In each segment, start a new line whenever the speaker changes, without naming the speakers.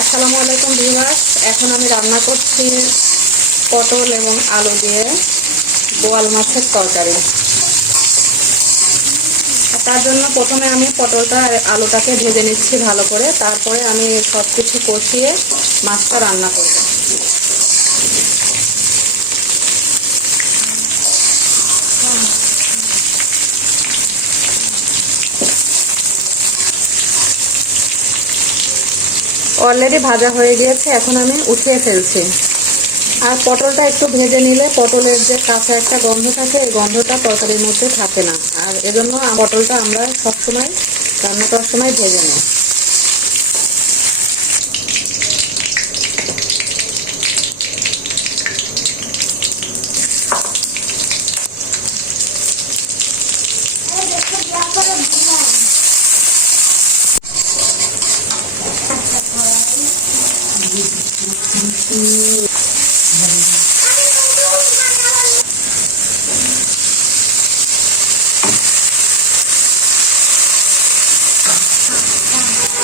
আসসালামু আলাইকুম ভিউয়ার্স। এখন আমি রান্না করছি পটল এবং আলু দিয়ে বোয়াল মাছের তরকারি। তার জন্য প্রথমে আমি পটলটা আলুটাকে ভেজে নিচ্ছি ভালো করে। তারপরে আমি সব কিছু কষিয়ে মাছটা রান্না করব। অলরেডি ভাজা হয়ে গিয়েছে, এখন আমি উঠিয়ে ফেলছি। আর পটলটা একটু ভেজে নিলে পটলের যে কাঁচা একটা গন্ধ থাকে, এই গন্ধটা তরকারির মধ্যে থাকে না। আর এজন্য পটলটা আমরা সবসময় রান্না করার সময় ভেজে নিই।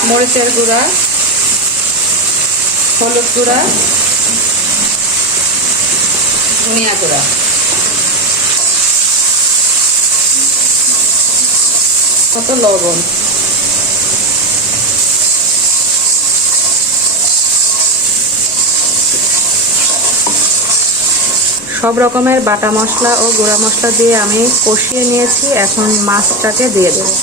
মরিচের গুঁড়া হলুদ গুঁড়া ধনিয়া গুঁড়া। কত লবণ? সব রকমের বাটা মশলা ও গুঁড়া মশলা দিয়ে আমি কষিয়ে নিয়েছি। এখন মাছটাকে দিয়ে দেবো।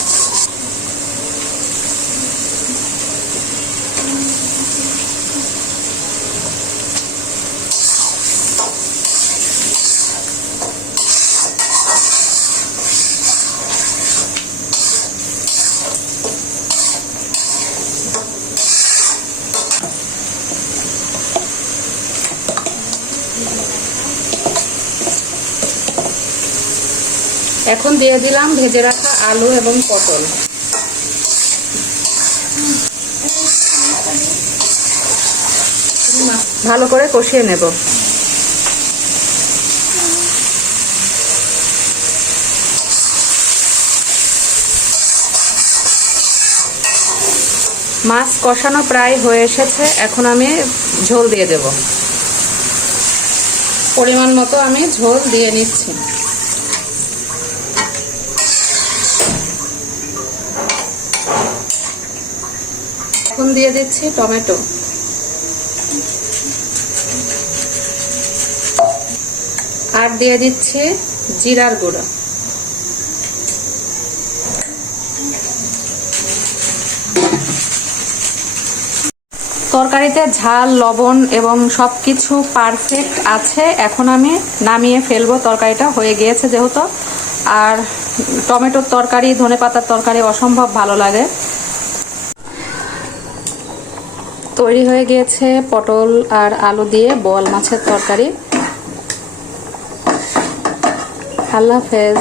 এখন দিয়ে দিলাম ভেজে রাখা আলু এবং পটল। ভালো করে কষিয়ে নেব। মাছ কষানো প্রায় হয়ে এসেছে, এখন আমি ঝোল দিয়ে দেব। পরিমাণ মতো আমি ঝোল দিয়ে নিচ্ছি। দিয়ে দিচ্ছি টমেটো। আর দিয়ে দিচ্ছি জিরার গুঁড়ো। তরকারিতে ঝাল, লবণ এবং সব কিছু পারফেক্ট আছে। এখন আমি নামিয়ে ফেলব, তরকারিটা হয়ে গিয়েছে যেহেতু। আর টমেটোর তরকারি ধনে পাতার তরকারি অসম্ভব ভালো লাগে। তৈরি হয়ে গিয়েছে পটল আর আলু দিয়ে বল মাছের তরকারি। আল্লাহ হাফেজ।